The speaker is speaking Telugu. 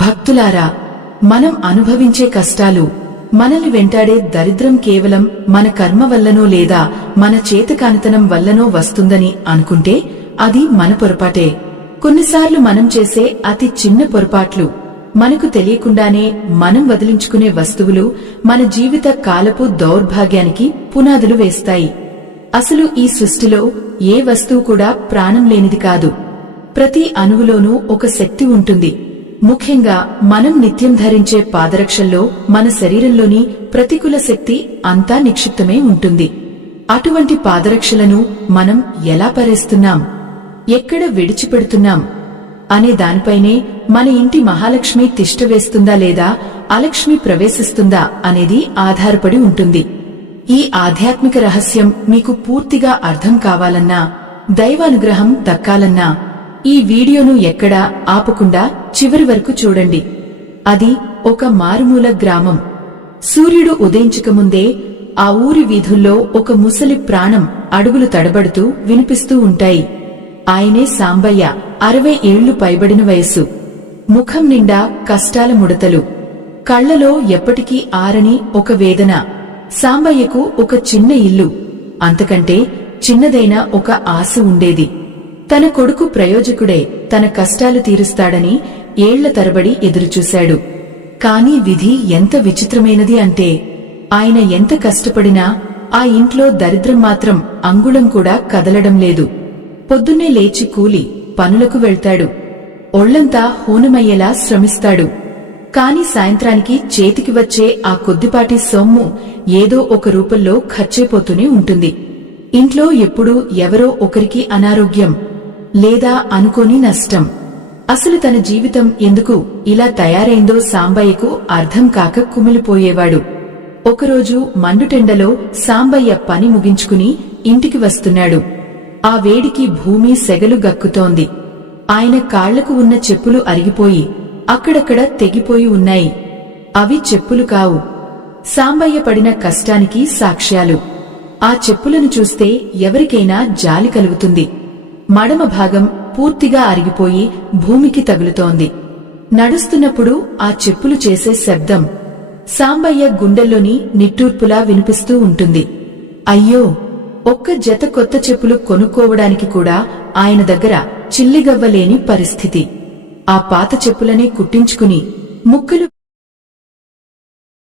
భక్తులారా, మనం అనుభవించే కష్టాలు, మనల్ని వెంటాడే దరిద్రం కేవలం మన కర్మ వల్లనో లేదా మన చేతకానితనం వల్లనో వస్తుందని అనుకుంటే అది మన పొరపాటే. కొన్నిసార్లు మనం చేసే అతి చిన్న పొరపాట్లు, మనకు తెలియకుండానే మనం వదిలించుకునే వస్తువులు మన జీవిత కాలపు దౌర్భాగ్యానికి పునాదులు వేస్తాయి. అసలు ఈ సృష్టిలో ఏ వస్తువు కూడా ప్రాణం లేనిది కాదు. ప్రతి అణువులోనూ ఒక శక్తి ఉంటుంది. ముఖ్యంగా మనం నిత్యం ధరించే పాదరక్షల్లో మన శరీరంలోని ప్రతికూల శక్తి అంతా నిక్షిప్తమే ఉంటుంది. అటువంటి పాదరక్షలను మనం ఎలా పరేస్తున్నాం, ఎక్కడ విడిచిపెడుతున్నాం అనే దానిపైనే మన ఇంటి మహాలక్ష్మి తిష్ట వేస్తుందా లేదా అలక్ష్మి ప్రవేశిస్తుందా అనేది ఆధారపడి ఉంటుంది. ఈ ఆధ్యాత్మిక రహస్యం మీకు పూర్తిగా అర్థం కావాలన్నా, దైవానుగ్రహం దక్కాలన్నా ఈ వీడియోను ఎక్కడా ఆపకుండా చివరి వరకు చూడండి. అది ఒక మారుమూల గ్రామం. సూర్యుడు ఉదయించకముందే ఆ ఊరి వీధుల్లో ఒక ముసలి ప్రాణం అడుగులు తడబడుతూ వినిపిస్తూ ఉంటాయి. ఆయనే సాంబయ్య. 60 ఏళ్లు పైబడిన వయస్సు. ముఖం నిండా కష్టాల ముడతలు, కళ్లలో ఎప్పటికీ ఆరని ఒక వేదన. సాంబయ్యకు ఒక చిన్న ఇల్లు, అంతకంటే చిన్నదైన ఒక ఆశ ఉండేది. తన కొడుకు ప్రయోజకుడే తన కష్టాలు తీరుస్తాడని ఏళ్ల తరబడి ఎదురుచూశాడు. కాని విధి ఎంత విచిత్రమైనది అంటే, ఆయన ఎంత కష్టపడినా ఆ ఇంట్లో దరిద్రం మాత్రం అంగుళం కూడా కదలడం లేదు. పొద్దున్నే లేచి కూలి పనులకు వెళ్తాడు. ఒళ్లంతా హూనమయ్యేలా శ్రమిస్తాడు. కాని సాయంత్రానికి చేతికి వచ్చే ఆ కొద్దిపాటి సొమ్ము ఏదో ఒక రూపంలో ఖర్చైపోతూనే ఉంటుంది. ఇంట్లో ఎప్పుడూ ఎవరో ఒకరికి అనారోగ్యం లేదా అనుకోని నష్టం. అసలు తన జీవితం ఎందుకు ఇలా తయారైందో సాంబయ్యకు అర్థం కాక కుమిలిపోయేవాడు. ఒకరోజు మండుటెండలో సాంబయ్య పని ముగించుకుని ఇంటికి వస్తున్నాడు. ఆ వేడికి భూమి సెగలు గక్కుతోంది. ఆయన కాళ్లకు ఉన్న చెప్పులు అరిగిపోయి అక్కడక్కడ తెగిపోయి ఉన్నాయి. అవి చెప్పులు కావు, సాంబయ్య పడిన కష్టానికి సాక్ష్యాలు. ఆ చెప్పులను చూస్తే ఎవరికైనా జాలి కలుగుతుంది. మడమ భాగం పూర్తిగా అరిగిపోయి భూమికి తగులుతోంది. నడుస్తున్నప్పుడు ఆ చెప్పులు చేసే శబ్దం సాంబయ్య గుండెల్లోని నిట్టూర్పులా వినిపిస్తూ ఉంటుంది. అయ్యో, ఒక్క జత కొత్త చెప్పులు కొనుక్కోవడానికి కూడా ఆయన దగ్గర చిల్లిగవ్వలేని పరిస్థితి. ఆ పాత చెప్పులనే కుట్టించుకుని ముక్కలు